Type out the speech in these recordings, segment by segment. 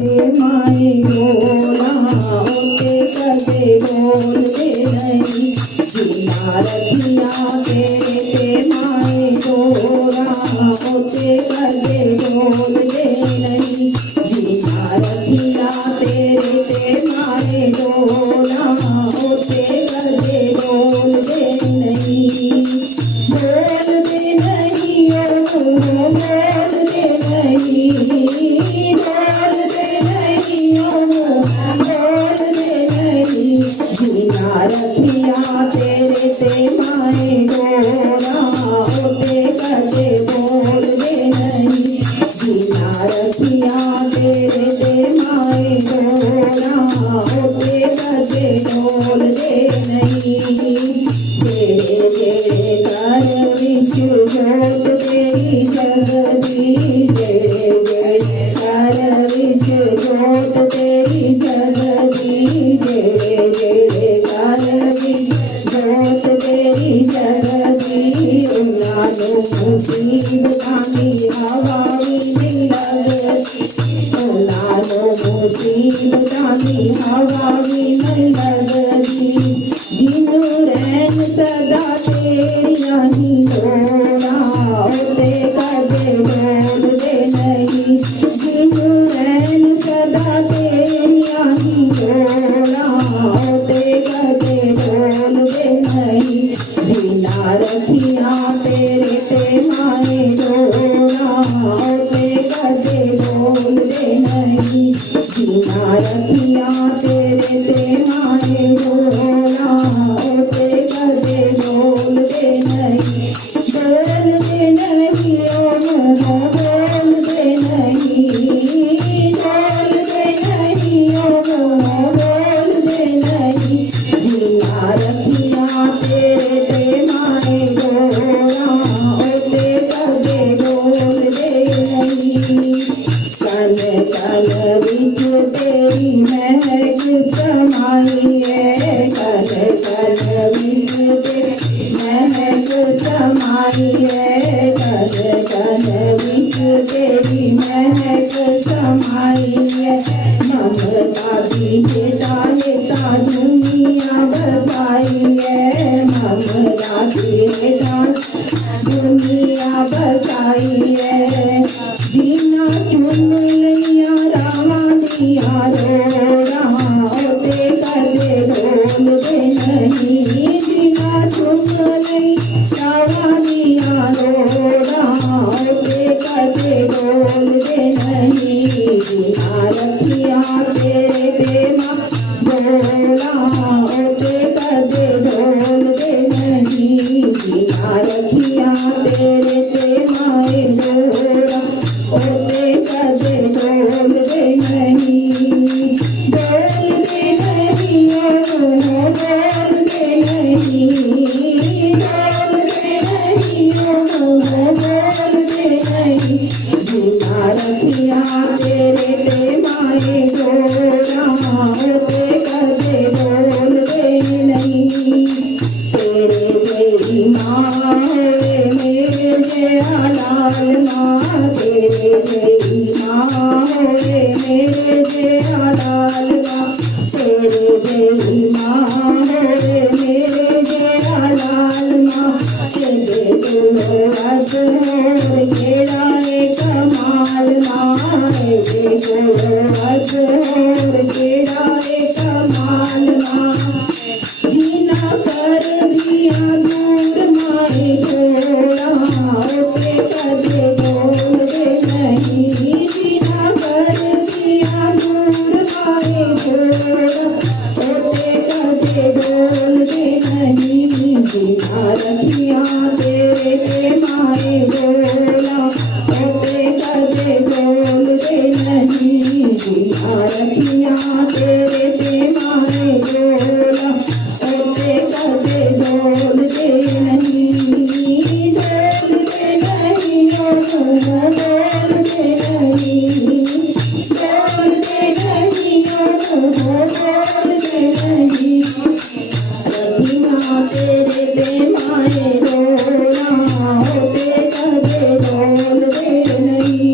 माए बोला होते कदे बोलते नहीं जीना रखिया तेरे ते माए बोला होते कदे बोलते नहीं जीना रखिया तेरे ते माए बोला होते कदे बोलते नहीं बोलते नहीं बोलते नहीं जीना रखिया तेरे ते माए बोला होते कदे बोलते नहीं जीना रखिया तेरे ते माए बोला होते कदे बोलते नहीं तेरे तेरे कर विच जोत तेरी जगदी तेरे तेरे कर विच जोत तेरी जगदी तेरे तेरे कर विच जोत तेरी जगदी उन्हां मुसीबतां दी हवा भी नहीं लगदी उन्हां मुसीबतां दी हवा भी नहीं लगदी जिन्नू रैन सदा तेरियां ही लोड़ा होते कदे बोलते नहीं जिन्नू रैन सदा तेरियां ही लोड़ा होते कदे बोलते नहीं जीना रखिया तेरे ते माए लोड़ा होते कदे बोलते नहीं जीना रखिया तेरे ते माए लोड़ा होते कदे बोलते नहीं बोलते नहीं बोलते नहीं बोलते नहीं जीना रखिया तेरे ते माए लोड़ा होते कदे बोलते नहीं कल कल विच तेरी महक समाई है कल कल विच तेरी महक समाई है कल कल विच तेरी महक समाई है ममता की चाहे ता दुनिया बसाई है ममता की दुनिया बसाई है जीना चुन लिया रामा दिया रोड़ा होते कदे बोलते नहीं जीना चुन लिया रामा दिया रोड़ा होते कदे बोलते नहीं जीना रखिया तेरे ते बोला होते कदे बोलते नहीं जीना रखिया तेरे ते माए बोला होते कदे बोलते नहीं बोलते नहीं बोलते नहीं बोलते नहीं जीना रखिया तेरे ते माए बोला होते कदे बोलते नहीं तेरे तेरी माँ मेरे जया लाल माँ तेरे तेरी माँ मेरे जया लाल माँ तेरे तेरी माँ मेरे जया लाल माँ तेरे तेरे रस हो केड़ा कमाल माँ तेरे तेरे रस हो केड़ा कमाल माँ जीना कर दिया दूर माए छोड़ा होते कदे बोलते नहीं जीना कर दिया दूर माए छोड़ा होते कदे बोलते नहीं जीना रखिया तेरे ते माए बोला होते कदे बोलते नहीं जीना रखिया तेरे ते माए बोला होते कदे बोलते नहीं बोलते नहीं बोलते नहीं बोलते नहीं बोलते नहीं रखिया तेरे ते माए बोला होते कदे बोलते नहीं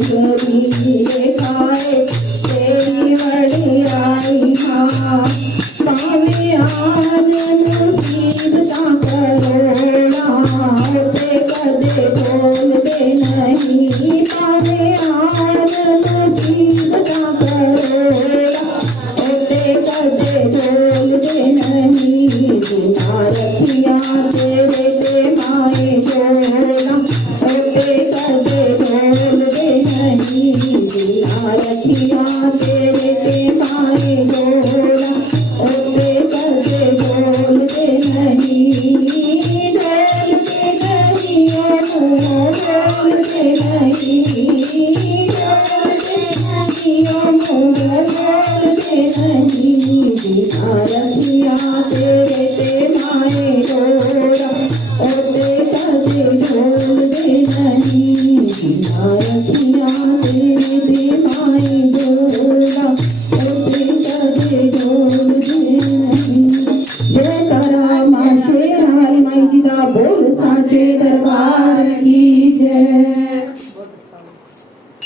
कबीर खाए तेरी वडियाई हाँ पावे आनंद कीर्ता करोड़ा ते कदे बोलते नहीं पावे आनंद कीर्ता करोड़ा ते कदे बोलते नहीं बिना रखिया तेरे ते माए जोड़ा ते कदे बोलते नहीं बिना रखिया तेरे ते माए जोड़ा ते कदे बोलते नहीं डरते नहीं बोलते नहीं डरते नहीं बोलते नहीं बिना रखिया तेरे ते माए जोड़ा ते कदे बोलते नहीं बिना रखिया